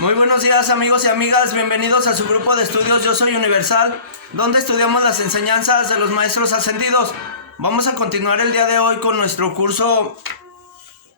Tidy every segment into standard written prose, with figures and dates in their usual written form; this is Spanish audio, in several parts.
Muy buenos días amigos y amigas, bienvenidos a su grupo de estudios Yo Soy Universal, donde estudiamos las enseñanzas de los maestros ascendidos. Vamos a continuar el día de hoy con nuestro curso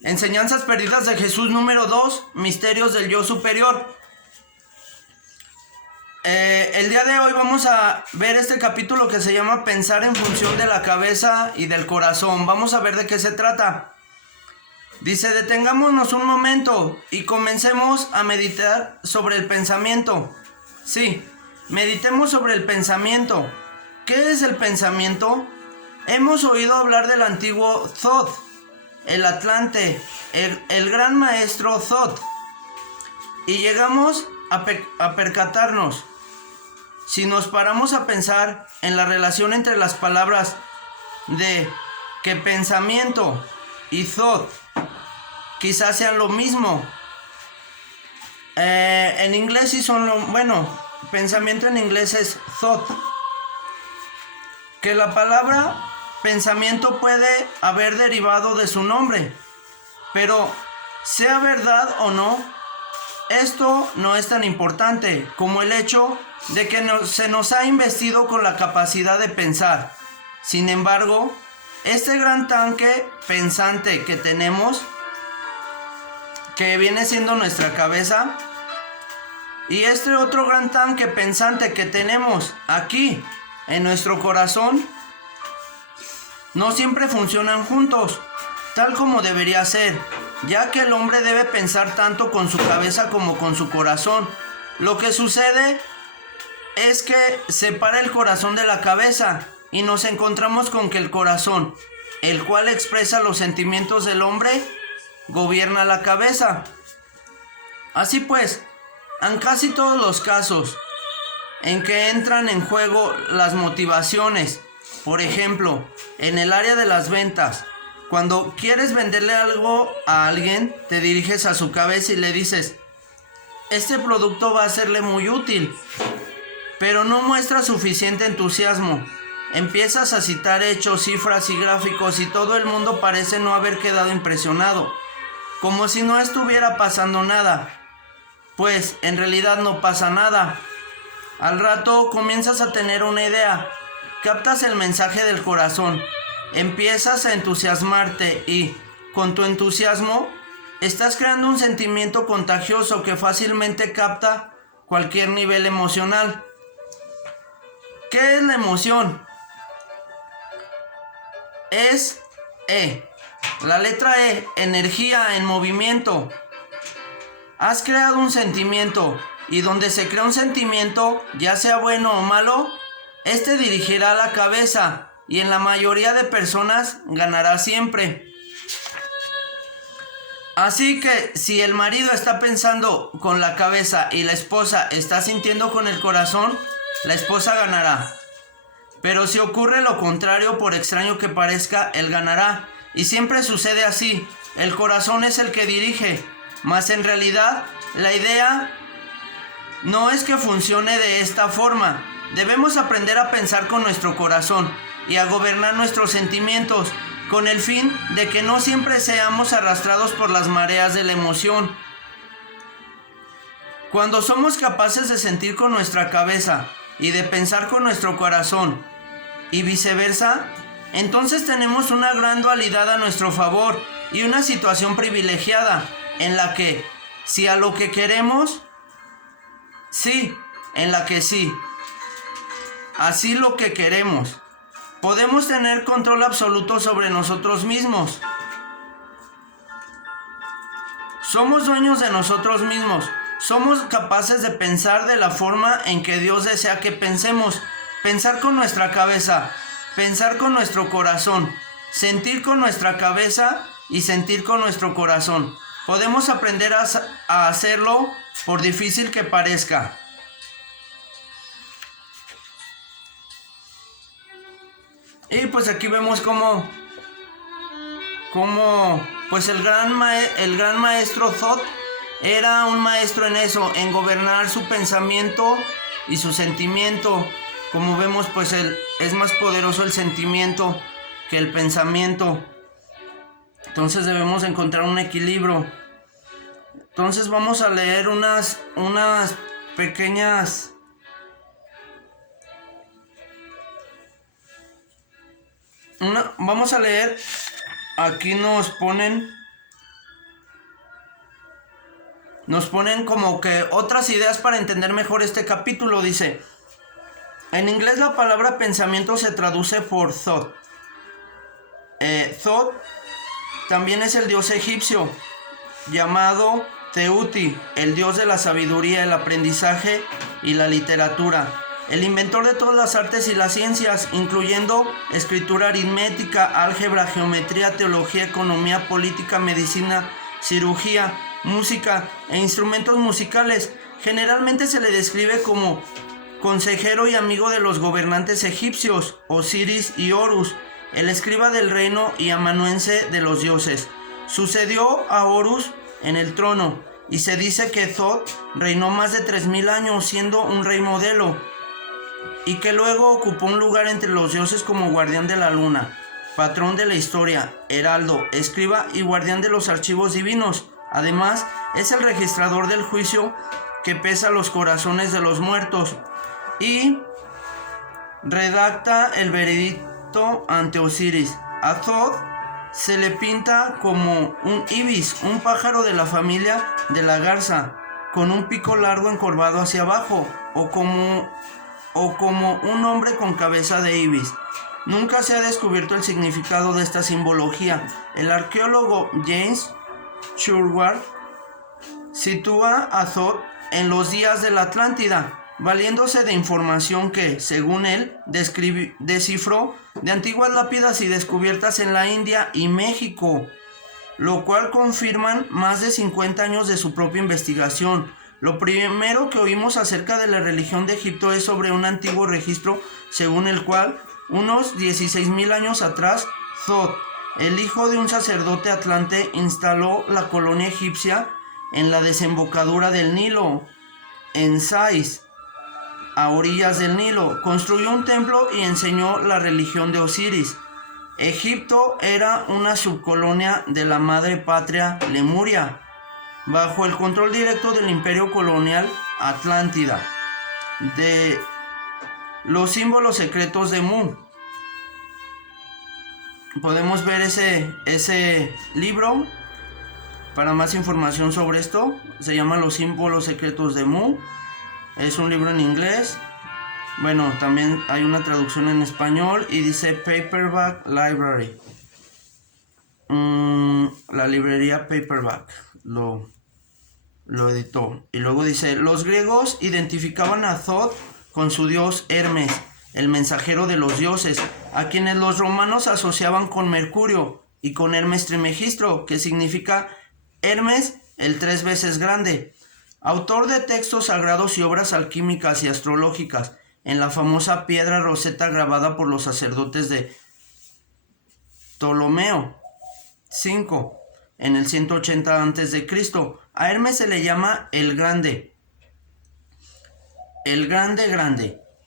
Enseñanzas Perdidas de Jesús número 2, Misterios del Yo Superior. El día de hoy vamos a ver este capítulo que se llama Pensar en función de la cabeza y del corazón. Vamos a ver de qué se trata. Dice, detengámonos un momento y comencemos a meditar sobre el pensamiento. Sí, meditemos sobre el pensamiento. ¿Qué es el pensamiento? Hemos oído hablar del antiguo Thoth, el Atlante, el gran maestro Thoth. Y llegamos a percatarnos. Si nos paramos a pensar en la relación entre las palabras de que pensamiento y Thoth quizás sean lo mismo. En inglés sí son lo... Bueno, pensamiento en inglés es thought. Que la palabra pensamiento puede haber derivado de su nombre. Pero, sea verdad o no, esto no es tan importante como el hecho de que se nos ha investido con la capacidad de pensar. Sin embargo, este gran tanque pensante que tenemos, que viene siendo nuestra cabeza, y este otro gran tanque pensante que tenemos aquí en nuestro corazón, no siempre funcionan juntos, tal como debería ser, ya que el hombre debe pensar tanto con su cabeza como con su corazón. Lo que sucede es que separa el corazón de la cabeza y nos encontramos con que el corazón, el cual expresa los sentimientos del hombre, gobierna la cabeza. Así pues, en casi todos los casos en que entran en juego las motivaciones, por ejemplo, en el área de las ventas, cuando quieres venderle algo a alguien, te diriges a su cabeza y le dices, este producto va a serle muy útil, pero no muestras suficiente entusiasmo. Empiezas a citar hechos, cifras y gráficos y todo el mundo parece no haber quedado impresionado, como si no estuviera pasando nada. Pues en realidad no pasa nada. Al rato comienzas a tener una idea, captas el mensaje del corazón, empiezas a entusiasmarte y, con tu entusiasmo, estás creando un sentimiento contagioso que fácilmente capta cualquier nivel emocional. ¿Qué es la emoción? Es la letra E, energía en movimiento. Has creado un sentimiento, y donde se crea un sentimiento, ya sea bueno o malo, este dirigirá a la cabeza, y en la mayoría de personas ganará siempre. Así que si el marido está pensando con la cabeza y la esposa está sintiendo con el corazón, la esposa ganará. Pero si ocurre lo contrario, por extraño que parezca, él ganará. Y siempre sucede así. El corazón es el que dirige. Mas en realidad, la idea no es que funcione de esta forma. Debemos aprender a pensar con nuestro corazón y a gobernar nuestros sentimientos, con el fin de que no siempre seamos arrastrados por las mareas de la emoción. Cuando somos capaces de sentir con nuestra cabeza y de pensar con nuestro corazón, y viceversa, entonces tenemos una gran dualidad a nuestro favor y una situación privilegiada en la que, si a lo que queremos, sí, en la que sí, así lo que queremos, podemos tener control absoluto sobre nosotros mismos. Somos dueños de nosotros mismos. Somos capaces de pensar de la forma en que Dios desea que pensemos. Pensar con nuestra cabeza, pensar con nuestro corazón, sentir con nuestra cabeza y sentir con nuestro corazón. Podemos aprender a hacerlo por difícil que parezca. Y pues aquí vemos cómo pues el gran maestro Thoth era un maestro en eso, en gobernar su pensamiento y su sentimiento. Como vemos, pues es más poderoso el sentimiento que el pensamiento. Entonces debemos encontrar un equilibrio. Entonces vamos a leer unas pequeñas... vamos a leer, aquí nos ponen como que otras ideas para entender mejor este capítulo. Dice, en inglés la palabra pensamiento se traduce por thought. Thought también es el dios egipcio llamado Teuti, el dios de la sabiduría, el aprendizaje y la literatura. El inventor de todas las artes y las ciencias, incluyendo escritura aritmética, álgebra, geometría, teología, economía, política, medicina, cirugía, música e instrumentos musicales. Generalmente se le describe como consejero y amigo de los gobernantes egipcios, Osiris y Horus, el escriba del reino y amanuense de los dioses. Sucedió a Horus en el trono, y se dice que Thoth reinó más de 3000 años siendo un rey modelo, y que luego ocupó un lugar entre los dioses como guardián de la luna, patrón de la historia, heraldo, escriba y guardián de los archivos divinos. Además, es el registrador del juicio que pesa los corazones de los muertos y redacta el veredicto ante Osiris. A Thoth se le pinta como un ibis, un pájaro de la familia de la garza, con un pico largo encorvado hacia abajo, o como un hombre con cabeza de ibis. Nunca se ha descubierto el significado de esta simbología. El arqueólogo James Sherwood sitúa a Thoth en los días de la Atlántida, valiéndose de información que, según él, descifró de antiguas lápidas y descubiertas en la India y México, lo cual confirman más de 50 años de su propia investigación. Lo primero que oímos acerca de la religión de Egipto es sobre un antiguo registro según el cual, unos 16,000 años atrás, Thoth, el hijo de un sacerdote atlante, instaló la colonia egipcia en la desembocadura del Nilo, en Sais, a orillas del Nilo. Construyó un templo y enseñó la religión de Osiris. Egipto era una subcolonia de la madre patria Lemuria, bajo el control directo del imperio colonial Atlántida. De los símbolos secretos de Mu. Podemos ver ese libro para más información sobre esto. Se llama Los símbolos secretos de Mu. Es un libro en inglés. Bueno, también hay una traducción en español y dice Paperback Library. La librería Paperback lo editó. Y luego dice, los griegos identificaban a Thoth con su dios Hermes, el mensajero de los dioses, a quienes los romanos asociaban con Mercurio y con Hermes Trismegisto, que significa Hermes el 3 veces grande. Autor de textos sagrados y obras alquímicas y astrológicas, en la famosa piedra Rosetta grabada por los sacerdotes de Ptolomeo V en el 180 a.C. A Hermes se le llama el Grande,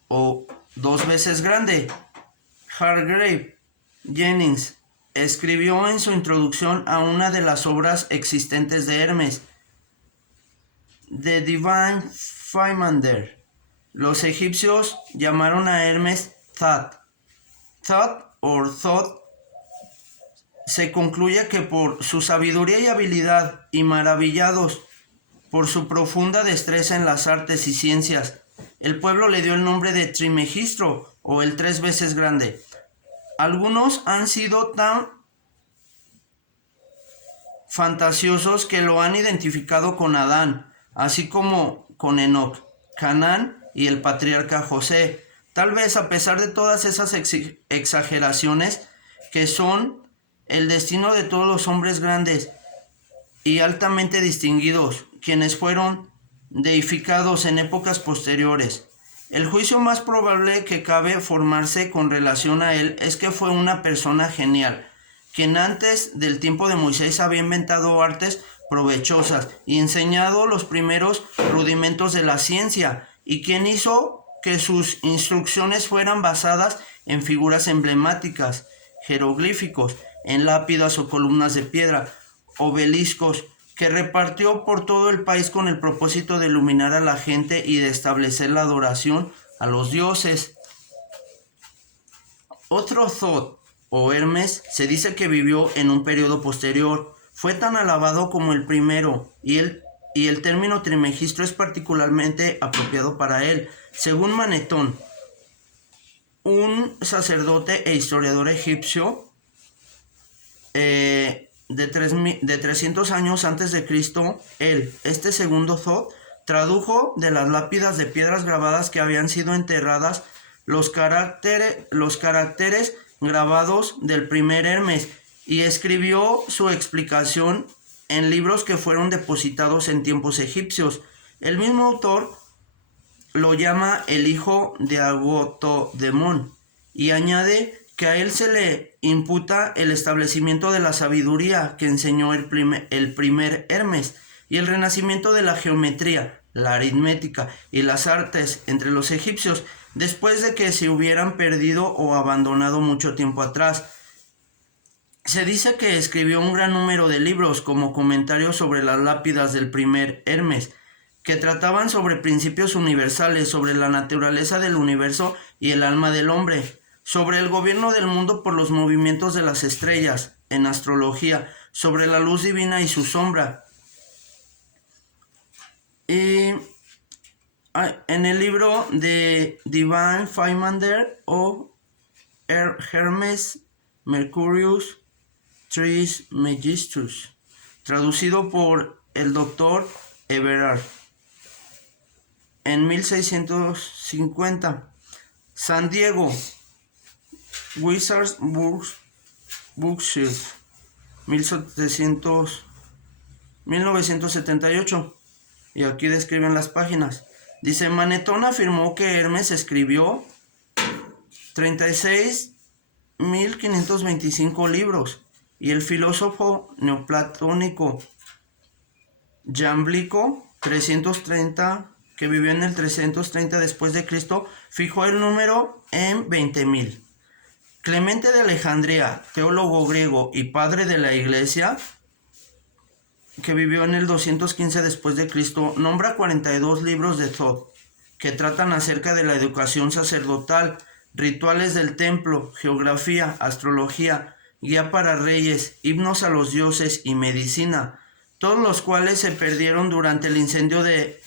o 2 veces grande. Hargrave Jennings escribió en su introducción a una de las obras existentes de Hermes, The Divine Fimander. Los egipcios llamaron a Hermes Thoth. Thoth se concluye que por su sabiduría y habilidad, y maravillados por su profunda destreza en las artes y ciencias, el pueblo le dio el nombre de Trismegisto, o el 3 veces grande. Algunos han sido tan fantasiosos que lo han identificado con Adán, así como con Enoc, Canaán y el patriarca José. Tal vez a pesar de todas esas exageraciones, que son el destino de todos los hombres grandes y altamente distinguidos, quienes fueron deificados en épocas posteriores. El juicio más probable que cabe formarse con relación a él es que fue una persona genial, quien antes del tiempo de Moisés había inventado artes provechosas y enseñado los primeros rudimentos de la ciencia, y quien hizo que sus instrucciones fueran basadas en figuras emblemáticas, jeroglíficos, en lápidas o columnas de piedra, obeliscos, que repartió por todo el país con el propósito de iluminar a la gente y de establecer la adoración a los dioses. Otro Thoth o Hermes se dice que vivió en un periodo posterior. Fue tan alabado como el primero, y el término Trimegistro es particularmente apropiado para él. Según Manetón, un sacerdote e historiador egipcio de 300 años antes de Cristo, este segundo Thoth, tradujo de las lápidas de piedras grabadas que habían sido enterradas los caracteres grabados del primer Hermes y escribió su explicación en libros que fueron depositados en tiempos egipcios. El mismo autor lo llama el hijo de Agotodemón y añade que a él se le imputa el establecimiento de la sabiduría que enseñó el primer Hermes y el renacimiento de la geometría, la aritmética y las artes entre los egipcios después de que se hubieran perdido o abandonado mucho tiempo atrás. Se dice que escribió un gran número de libros como comentarios sobre las lápidas del primer Hermes, que trataban sobre principios universales, sobre la naturaleza del universo y el alma del hombre, sobre el gobierno del mundo por los movimientos de las estrellas, en astrología, sobre la luz divina y su sombra. Y en el libro de Divine Feimander o Hermes Mercurius Trismegistus, traducido por el doctor Everard en 1650. San Diego, Wizards Bookshelf, 1978. Y aquí describen las páginas. Dice, Manetón afirmó que Hermes escribió 36.525 libros y el filósofo neoplatónico Jámblico 330, que vivió en el 330 después de Cristo, fijó el número en 20.000. Clemente de Alejandría, teólogo griego y padre de la Iglesia, que vivió en el 215 después de Cristo, nombra 42 libros de Thoth que tratan acerca de la educación sacerdotal, rituales del templo, geografía, astrología, guía para reyes, himnos a los dioses y medicina, todos los cuales se perdieron durante el incendio de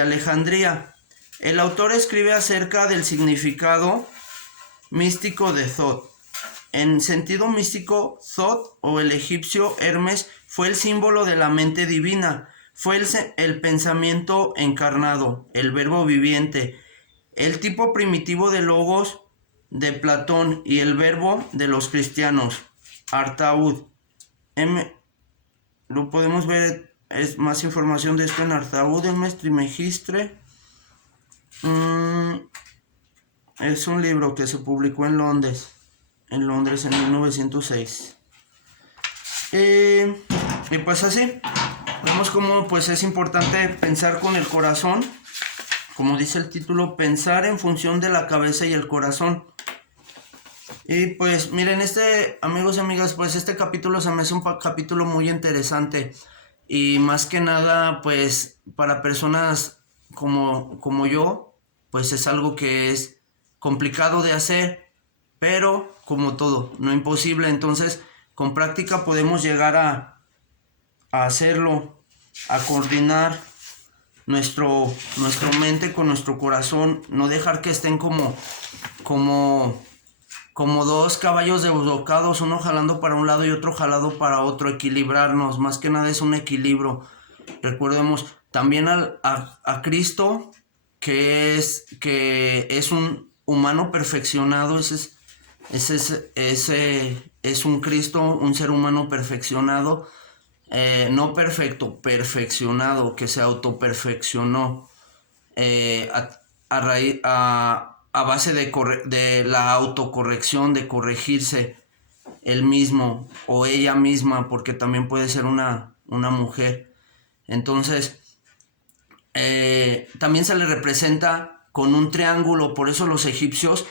Alejandría. El autor escribe acerca del significado místico de Thoth. En sentido místico, Thoth o el egipcio Hermes fue el símbolo de la mente divina, fue el pensamiento encarnado, el verbo viviente, el tipo primitivo de Logos de Platón y el verbo de los cristianos, Artaud. Lo podemos ver, es más información de esto en Artaud, Hermes Trimegistre. Es un libro que se publicó en Londres en 1906. Y pues así, vemos cómo pues es importante pensar con el corazón, como dice el título, pensar en función de la cabeza y el corazón. Y pues miren, amigos y amigas, pues este capítulo se me hace un capítulo muy interesante y más que nada pues para personas como yo, pues es algo que es complicado de hacer, pero como todo, no imposible. Entonces con práctica podemos llegar a hacerlo, a coordinar nuestra mente con nuestro corazón, no dejar que estén como dos caballos desbocados, uno jalando para un lado y otro jalado para otro, equilibrarnos, más que nada es un equilibrio. Recordemos también a Cristo, que es un humano perfeccionado, es un Cristo, un ser humano perfeccionado, no perfecto, perfeccionado, que se autoperfeccionó a base de la autocorrección, de corregirse él mismo o ella misma, porque también puede ser una mujer. Entonces, también se le representa con un triángulo, por eso los egipcios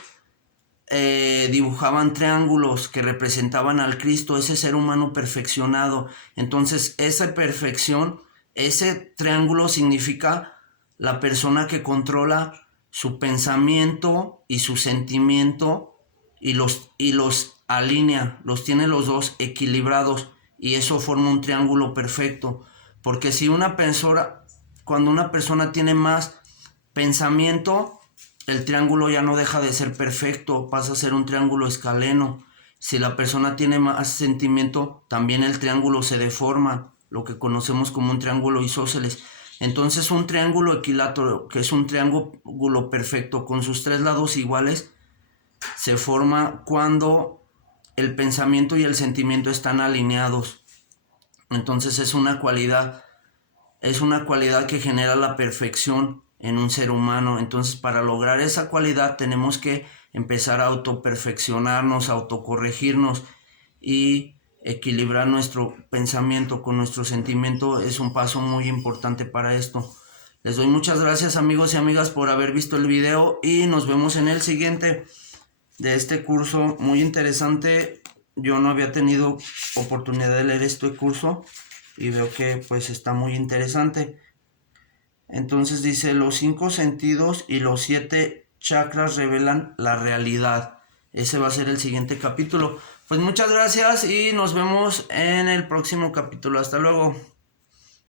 dibujaban triángulos que representaban al Cristo, ese ser humano perfeccionado. Entonces, esa perfección, ese triángulo significa la persona que controla su pensamiento y su sentimiento y los alinea, los tiene los dos equilibrados, y eso forma un triángulo perfecto. Porque si cuando una persona tiene más pensamiento, el triángulo ya no deja de ser perfecto, pasa a ser un triángulo escaleno. Si la persona tiene más sentimiento, también el triángulo se deforma, lo que conocemos como un triángulo isósceles. Entonces, un triángulo equilátero, que es un triángulo perfecto con sus tres lados iguales, se forma cuando el pensamiento y el sentimiento están alineados. Entonces es una cualidad que genera la perfección en un ser humano. Entonces, para lograr esa cualidad tenemos que empezar a autoperfeccionarnos, autocorregirnos y equilibrar nuestro pensamiento con nuestro sentimiento. Es un paso muy importante para esto. Les doy muchas gracias, amigos y amigas, por haber visto el video, y nos vemos en el siguiente de este curso muy interesante. Yo no había tenido oportunidad de leer este curso y veo que pues está muy interesante. Entonces dice: los 5 sentidos y los 7 chakras revelan la realidad. Ese va a ser el siguiente capítulo. Pues muchas gracias y nos vemos en el próximo capítulo. Hasta luego.